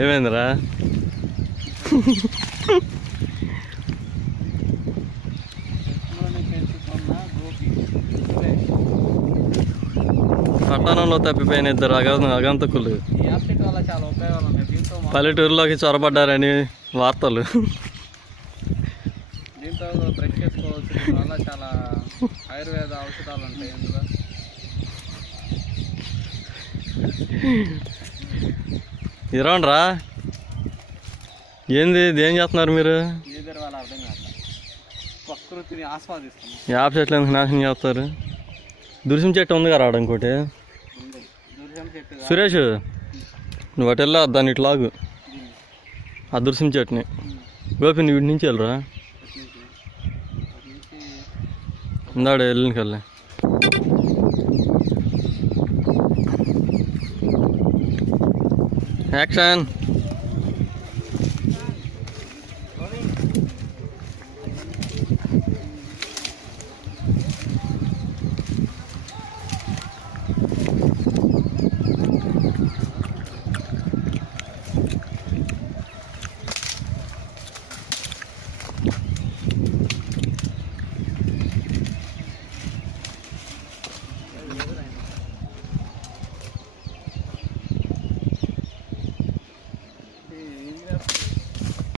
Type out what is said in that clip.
ఏమైందిరా? పట్టణంలో తప్పిపోయిన ఇద్దరు అగంతకులు పల్లెటూరులోకి చొరబడ్డారని వార్తలు. దీంతో బ్రష్ చేసుకోవచ్చు, దీనివల్ల చాలా ఆయుర్వేద ఔషధాలు ఉంటాయి ఇందులో. ఇరాండ్రా ఏంది ఏం చేస్తున్నారు మీరు? ఏదర్ వాళ్ళు అర్థం కాదు, ప్రకృతిని ఆస్వాదిస్తున్నాం. యాప చెట్లు ఎందుకు నాశనం చేస్తారు? దుర్శం చెట్టు ఉంది కదా ఇంకోటి. సురేష్ నువ్వు అటు వెళ్ళా దాన్ని ఇటు లాగు, ఆ దుర్శం చెట్టుని. గోపి నువ్వు ఇటు నుంచి వెళ్ళరా, ఇందాడు వెళ్ళిన కల్లా. యాక్షన్.